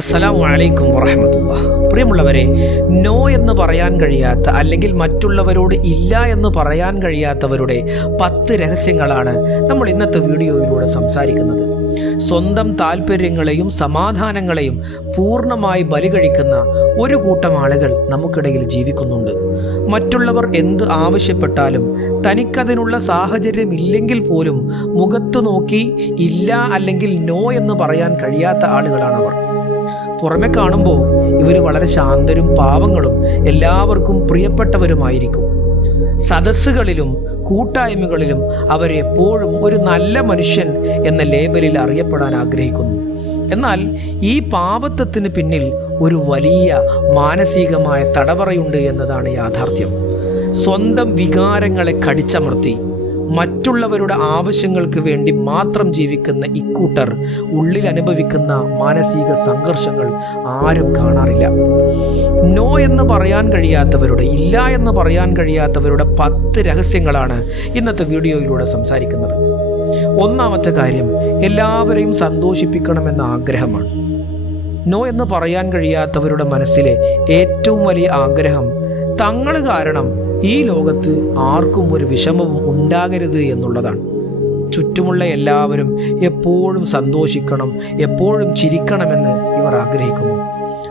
അസ്സലാമു അലൈക്കും വറഹ്മത്തുള്ളാഹി. പ്രിയമുള്ളവരെ, നോ എന്ന് പറയാൻ കഴിയാത്ത അല്ലെങ്കിൽ മറ്റുള്ളവരോട് ഇല്ല എന്ന് പറയാൻ കഴിയാത്തവരുടെ 10 രഹസ്യങ്ങളാണ് നമ്മൾ ഇന്നത്തെ വീഡിയോയിലൂടെ സംസാരിക്കുന്നത്. സ്വന്തം താല്പര്യങ്ങളെയും സമാധാനങ്ങളെയും പൂർണ്ണമായി ബലികഴിക്കുന്ന ഒരു കൂട്ടം ആളുകൾ നമുക്കിടയിൽ ജീവിക്കുന്നുണ്ട്. മറ്റുള്ളവർ എന്ത് ആവശ്യപ്പെട്ടാലും തനിക്കതിനുള്ള സാഹചര്യം ഇല്ലെങ്കിൽ പോലും മുഖത്ത് നോക്കി ഇല്ല അല്ലെങ്കിൽ നോ എന്ന് പറയാൻ കഴിയാത്ത ആളുകളാണവർ. പുറമെ കാണുമ്പോൾ ഇവർ വളരെ ശാന്തരും പാവങ്ങളും എല്ലാവർക്കും പ്രിയപ്പെട്ടവരുമായിരിക്കും. സദസ്സുകളിലും കൂട്ടായ്മകളിലും അവരെപ്പോഴും ഒരു നല്ല മനുഷ്യൻ എന്ന ലേബലിൽ അറിയപ്പെടാൻ ആഗ്രഹിക്കുന്നു. എന്നാൽ ഈ പാപത്വത്തിന് പിന്നിൽ ഒരു വലിയ മാനസികമായ തടവറയുണ്ട് എന്നതാണ് യാഥാർത്ഥ്യം. സ്വന്തം വികാരങ്ങളെ കടിച്ചമർത്തി മറ്റുള്ളവരുടെ ആവശ്യങ്ങൾക്ക് വേണ്ടി മാത്രം ജീവിക്കുന്ന ഇക്കൂട്ടർ ഉള്ളിൽ അനുഭവിക്കുന്ന മാനസിക സംഘർഷങ്ങൾ ആരും കാണാറില്ല. നോ എന്ന് പറയാൻ കഴിയാത്തവരുടെ, ഇല്ല എന്ന് പറയാൻ കഴിയാത്തവരുടെ 10 രഹസ്യങ്ങളാണ് ഇന്നത്തെ വീഡിയോയിലൂടെ സംസാരിക്കുന്നത്. ഒന്നാമത്തെ കാര്യം, എല്ലാവരെയും സന്തോഷിപ്പിക്കണമെന്ന ആഗ്രഹമാണ്. നോ എന്ന് പറയാൻ കഴിയാത്തവരുടെ മനസ്സിലെ ഏറ്റവും വലിയ ആഗ്രഹം തങ്ങൾ കാരണം ഈ ലോകത്ത് ആർക്കും ഒരു വിഷമവും ഉണ്ടാകരുത് എന്നുള്ളതാണ്. ചുറ്റുമുള്ള എല്ലാവരും എപ്പോഴും സന്തോഷിക്കണം, എപ്പോഴും ചിരിക്കണമെന്ന് ഇവർ ആഗ്രഹിക്കുന്നു.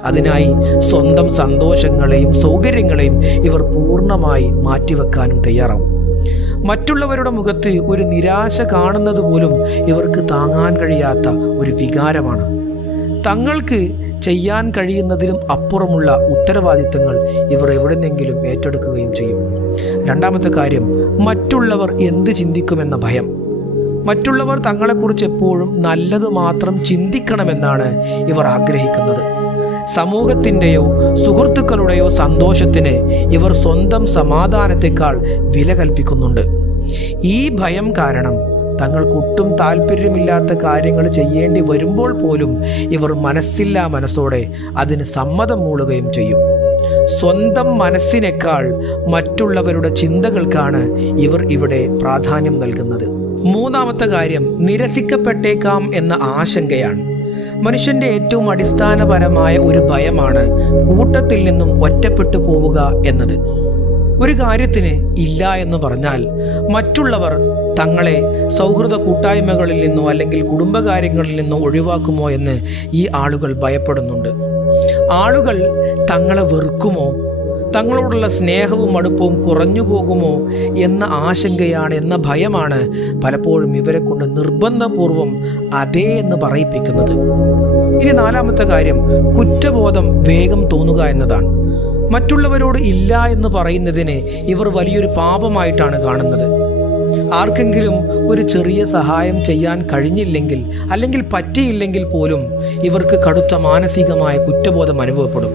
അതിനായി സ്വന്തം സന്തോഷങ്ങളെയും സൗകര്യങ്ങളെയും ഇവർ പൂർണ്ണമായി മാറ്റിവെക്കാനും തയ്യാറാവും. മറ്റുള്ളവരുടെ മുഖത്ത് ഒരു നിരാശ കാണുന്നത് പോലും ഇവർക്ക് താങ്ങാൻ കഴിയാത്ത ഒരു വികാരമാണ്. തങ്ങൾക്ക് ചെയ്യാൻ കഴിയുന്നതിലും അപ്പുറമുള്ള ഉത്തരവാദിത്തങ്ങൾ ഇവർ എവിടെന്നെങ്കിലും ഏറ്റെടുക്കുകയും ചെയ്യും. രണ്ടാമത്തെ കാര്യം, മറ്റുള്ളവർ എന്ത് ചിന്തിക്കുമെന്ന ഭയം. മറ്റുള്ളവർ തങ്ങളെക്കുറിച്ച് എപ്പോഴും നല്ലത് മാത്രം ചിന്തിക്കണമെന്നാണ് ഇവർ ആഗ്രഹിക്കുന്നത്. സമൂഹത്തിൻ്റെയോ സുഹൃത്തുക്കളുടെയോ സന്തോഷത്തിന് ഇവർ സ്വന്തം സമാധാനത്തെക്കാൾ വില കൽപ്പിക്കുന്നുണ്ട്. ഈ ഭയം കാരണം തങ്ങൾക്കൊട്ടും താല്പര്യമില്ലാത്ത കാര്യങ്ങൾ ചെയ്യേണ്ടി വരുമ്പോൾ പോലും ഇവർ മനസ്സില്ലാ മനസ്സോടെ അതിന് സമ്മതം മൂളുകയും ചെയ്യും. സ്വന്തം മനസ്സിനേക്കാൾ മറ്റുള്ളവരുടെ ചിന്തകൾക്കാണ് ഇവർ ഇവിടെ പ്രാധാന്യം നൽകുന്നത്. മൂന്നാമത്തെ കാര്യം, നിരസിക്കപ്പെട്ടേക്കാം എന്ന ആശങ്കയാണ്. മനുഷ്യന്റെ ഏറ്റവും അടിസ്ഥാനപരമായ ഒരു ഭയമാണ് കൂട്ടത്തിൽ നിന്നും ഒറ്റപ്പെട്ടു പോവുക എന്നത്. ഒരു കാര്യത്തിന് ഇല്ല എന്ന് പറഞ്ഞാൽ മറ്റുള്ളവർ തങ്ങളെ സൗഹൃദ കൂട്ടായ്മകളിൽ നിന്നോ അല്ലെങ്കിൽ കുടുംബകാര്യങ്ങളിൽ നിന്നോ ഒഴിവാക്കുമോ എന്ന് ഈ ആളുകൾ ഭയപ്പെടുന്നുണ്ട്. ആളുകൾ തങ്ങളെ വെറുക്കുമോ, തങ്ങളോടുള്ള സ്നേഹവും അടുപ്പവും കുറഞ്ഞു പോകുമോ എന്ന ആശങ്കയാണ്, എന്ന ഭയമാണ് പലപ്പോഴും ഇവരെ കൊണ്ട് നിർബന്ധപൂർവം അതേ എന്ന് പറയിപ്പിക്കുന്നത്. ഇനി നാലാമത്തെ കാര്യം, കുറ്റബോധം വേഗം തോന്നുക എന്നതാണ്. മറ്റുള്ളവരോട് ഇല്ല എന്ന് പറയുന്നതിനെ ഇവർ വലിയൊരു പാപമായിട്ടാണ് കാണുന്നത്. ആർക്കെങ്കിലും ഒരു ചെറിയ സഹായം ചെയ്യാൻ കഴിഞ്ഞില്ലെങ്കിൽ അല്ലെങ്കിൽ പറ്റിയില്ലെങ്കിൽ പോലും ഇവർക്ക് കടുത്ത മാനസികമായ കുറ്റബോധം അനുഭവപ്പെടും.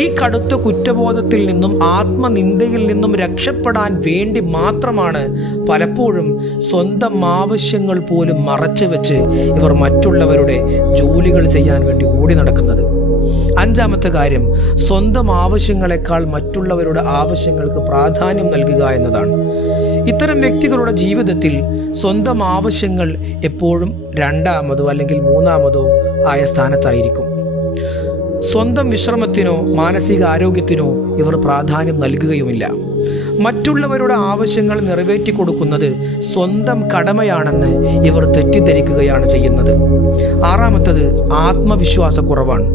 ഈ കടുത്ത കുറ്റബോധത്തിൽ നിന്നും ആത്മനിന്ദയിൽ നിന്നും രക്ഷപ്പെടാൻ വേണ്ടി മാത്രമാണ് പലപ്പോഴും സ്വന്തം ആവശ്യങ്ങൾ പോലും മറച്ചു വെച്ച് ഇവർ മറ്റുള്ളവരുടെ ജോലികൾ ചെയ്യാൻ വേണ്ടി ഓടി നടക്കുന്നത്. അഞ്ചാമത്തെ കാര്യം, സ്വന്തം ആവശ്യങ്ങളെക്കാൾ മറ്റുള്ളവരുടെ ആവശ്യങ്ങൾക്ക് പ്രാധാന്യം നൽകുക എന്നതാണ്. ഇത്തരം വ്യക്തികളുടെ ജീവിതത്തിൽ സ്വന്തം ആവശ്യങ്ങൾ എപ്പോഴും രണ്ടാമതോ അല്ലെങ്കിൽ മൂന്നാമതോ ആയ സ്ഥാനത്തായിരിക്കും. സ്വന്തം വിശ്രമത്തിനോ മാനസിക ആരോഗ്യത്തിനോ ഇവർ പ്രാധാന്യം നൽകുകയുമില്ല. മറ്റുള്ളവരുടെ ആവശ്യങ്ങൾ നിറവേറ്റി കൊടുക്കുന്നത് സ്വന്തം കടമയാണെന്ന് ഇവർ തെറ്റിദ്ധരിക്കുകയാണ് ചെയ്യുന്നത്. ആറാമത്തത്, ആത്മവിശ്വാസക്കുറവാണ്.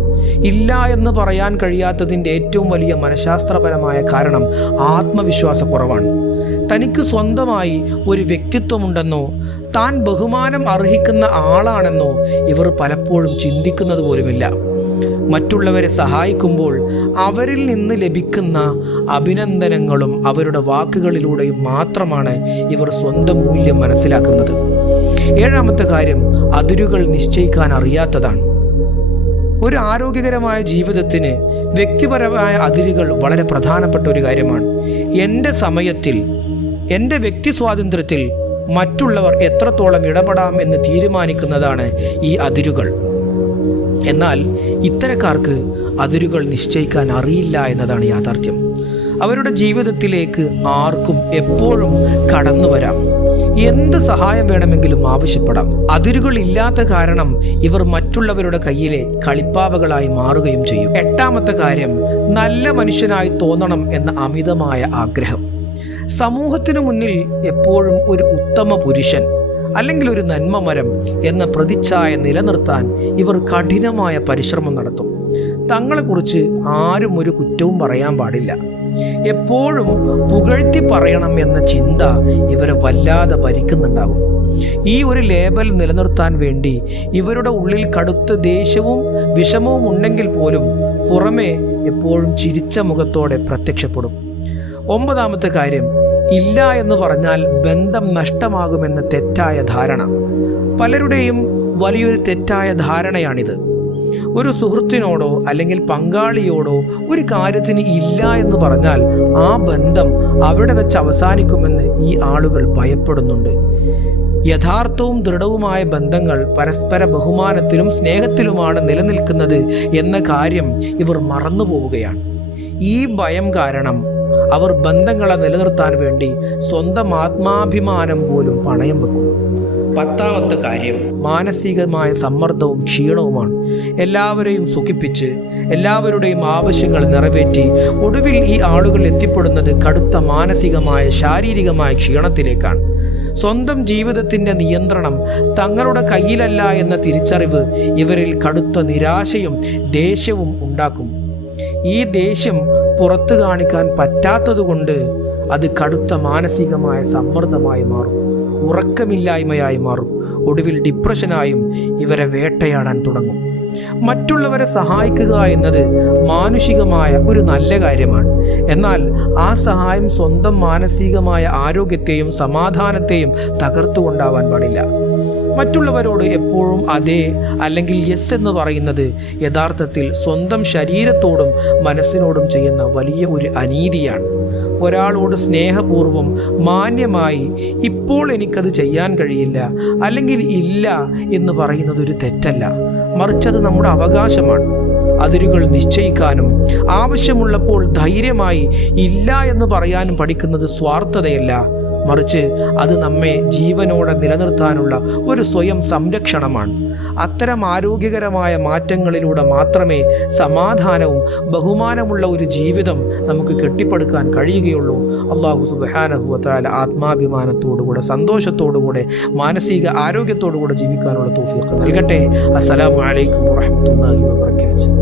ഇല്ല എന്ന് പറയാൻ കഴിയാത്തതിൻ്റെ ഏറ്റവും വലിയ മനഃശാസ്ത്രപരമായ കാരണം ആത്മവിശ്വാസക്കുറവാണ്. തനിക്ക് സ്വന്തമായി ഒരു വ്യക്തിത്വമുണ്ടെന്നോ താൻ ബഹുമാനം അർഹിക്കുന്ന ആളാണെന്നോ ഇവർ പലപ്പോഴും ചിന്തിക്കുന്നത് പോലുമില്ല. മറ്റുള്ളവരെ സഹായിക്കുമ്പോൾ അവരിൽ നിന്ന് ലഭിക്കുന്ന അഭിനന്ദനങ്ങളും അവരുടെ വാക്കുകളിലൂടെയും മാത്രമാണ് ഇവർ സ്വന്തം മൂല്യം മനസ്സിലാക്കുന്നത്. ഏഴാമത്തെ കാര്യം, അതിരുകൾ നിശ്ചയിക്കാൻ അറിയാത്തതാണ്. ഒരു ആരോഗ്യകരമായ ജീവിതത്തിന് വ്യക്തിപരമായ അതിരുകൾ വളരെ പ്രധാനപ്പെട്ട ഒരു കാര്യമാണ്. എൻ്റെ സമയത്തിൽ, എൻ്റെ വ്യക്തി സ്വാതന്ത്ര്യത്തിൽ മറ്റുള്ളവർ എത്രത്തോളം ഇടപെടാം എന്ന് തീരുമാനിക്കുന്നതാണ് ഈ അതിരുകൾ. എന്നാൽ ഇത്തരക്കാർക്ക് അതിരുകൾ നിശ്ചയിക്കാൻ അറിയില്ല എന്നതാണ് യാഥാർത്ഥ്യം. അവരുടെ ജീവിതത്തിലേക്ക് ആർക്കും എപ്പോഴും കടന്നു വരാം. എന്ത് സഹായം വേണമെങ്കിലും ആവശ്യപ്പെടാം. അതിരുകളില്ലാത്ത കാരണം ഇവർ മറ്റുള്ളവരുടെ കയ്യിലെ കളിപ്പാവകളായി മാറുകയും ചെയ്യും. 8ാമത്തെ കാര്യം, നല്ല മനുഷ്യനായി തോന്നണം എന്ന അമിതമായ ആഗ്രഹം. സമൂഹത്തിനു മുന്നിൽ എപ്പോഴും ഒരു ഉത്തമ പുരുഷൻ അല്ലെങ്കിൽ ഒരു നന്മ മരം എന്ന പ്രതിച്ഛായ നിലനിർത്താൻ ഇവർ കഠിനമായ പരിശ്രമം നടത്തും. തങ്ങളെക്കുറിച്ച് ആരും ഒരു കുറ്റവും പറയാൻ പാടില്ല. എപ്പോഴും പുകഴ്ത്തി പറയണം എന്ന ചിന്ത ഇവരെ വല്ലാതെ ഭരിക്കുന്നുണ്ടാകും. ഈ ഒരു ലേബൽ നിലനിർത്താൻ വേണ്ടി ഇവരുടെ ഉള്ളിൽ കടുത്ത ദേഷ്യവും വിഷമവും ഉണ്ടെങ്കിൽ പോലും പുറമെ എപ്പോഴും ചിരിച്ച മുഖത്തോടെ പ്രത്യക്ഷപ്പെടും. 9ാമത്തെ കാര്യം, ഇല്ല എന്ന് പറഞ്ഞാൽ ബന്ധം നഷ്ടമാകുമെന്ന തെറ്റായ ധാരണ. പലരുടെയും വലിയൊരു തെറ്റായ ധാരണയാണിത്. ഒരു സുഹൃത്തിനോടോ അല്ലെങ്കിൽ പങ്കാളിയോടോ ഒരു കാര്യത്തിന് ഇല്ല എന്ന് പറഞ്ഞാൽ ആ ബന്ധം അവിടെ വെച്ച് അവസാനിക്കുമെന്ന് ഈ ആളുകൾ ഭയപ്പെടുന്നുണ്ട്. യഥാർത്ഥവും ദൃഢവുമായ ബന്ധങ്ങൾ പരസ്പര ബഹുമാനത്തിലും സ്നേഹത്തിലുമാണ് നിലനിൽക്കുന്നത് എന്ന കാര്യം ഇവർ മറന്നുപോവുകയാണ്. ഈ ഭയം കാരണം അവർ ബന്ധങ്ങളെ നിലനിർത്താൻ വേണ്ടി സ്വന്തം ആത്മാഭിമാനം പോലും പണയം വെക്കും. 10ാമത്തെ കാര്യം, മാനസികമായ സമ്മർദ്ദവും ക്ഷീണവുമാണ്. എല്ലാവരെയും സുഖിപ്പിച്ച് എല്ലാവരുടെയും ആവശ്യങ്ങൾ നിറവേറ്റി ഒടുവിൽ ഈ ആളുകൾ എത്തിപ്പെടുന്നത് കടുത്ത മാനസികമായ ശാരീരികമായ ക്ഷീണത്തിലേക്കാണ്. സ്വന്തം ജീവിതത്തിൻ്റെ നിയന്ത്രണം തങ്ങളുടെ കയ്യിലല്ല എന്ന തിരിച്ചറിവ് ഇവരിൽ കടുത്ത നിരാശയും ദേഷ്യവും ഉണ്ടാക്കും. ഈ ദേഷ്യം പുറത്തു കാണിക്കാൻ പറ്റാത്തതുകൊണ്ട് അത് കടുത്ത മാനസികമായ സമ്മർദ്ദമായി മാറും, ഉറക്കമില്ലായ്മയായി മാറും. ഒടുവിൽ ഡിപ്രഷനായും ഇവരെ വേട്ടയാടാൻ തുടങ്ങും. മറ്റുള്ളവരെ സഹായിക്കുക എന്നത് മാനുഷികമായ ഒരു നല്ല കാര്യമാണ്. എന്നാൽ ആ സഹായം സ്വന്തം മാനസികമായ ആരോഗ്യത്തെയും സമാധാനത്തെയും തകർത്തുകൊണ്ടാവാൻ പാടില്ല. മറ്റുള്ളവരോട് എപ്പോഴും അതെ അല്ലെങ്കിൽ യെസ് എന്ന് പറയുന്നത് യഥാർത്ഥത്തിൽ സ്വന്തം ശരീരത്തോടും മനസ്സിനോടും ചെയ്യുന്ന വലിയ ഒരു അനീതിയാണ്. ഒരാളോട് സ്നേഹപൂർവ്വം മാന്യമായി ഇപ്പോൾ എനിക്കത് ചെയ്യാൻ കഴിയില്ല അല്ലെങ്കിൽ ഇല്ല എന്ന് പറയുന്നത് ഒരു തെറ്റല്ല, മറിച്ചത് നമ്മുടെ അവകാശമാണ്. അതിരുകൾ നിശ്ചയിക്കാനും ആവശ്യമുള്ളപ്പോൾ ധൈര്യമായി ഇല്ല എന്ന് പറയാനും പഠിക്കുന്നത് സ്വാർത്ഥതയല്ല, മറിച്ച് അത് നമ്മെ ജീവനോടെ നിലനിർത്താനുള്ള ഒരു സ്വയം സംരക്ഷണമാണ്. അത്തരം ആരോഗ്യകരമായ മാറ്റങ്ങളിലൂടെ മാത്രമേ സമാധാനവും ബഹുമാനമുള്ള ഒരു ജീവിതം നമുക്ക് കെട്ടിപ്പടുക്കാൻ കഴിയുകയുള്ളൂ. അല്ലാഹു സുബ്ഹാനഹു വ തആല ആത്മാഭിമാനത്തോടുകൂടെ സന്തോഷത്തോടുകൂടെ മാനസിക ആരോഗ്യത്തോടുകൂടെ ജീവിക്കാനുള്ള തൗഫീഖ് നൽകട്ടെ. അസ്സലാമു അലൈക്കും വറഹ്മത്തുള്ളാഹി വബറകാതുഹു.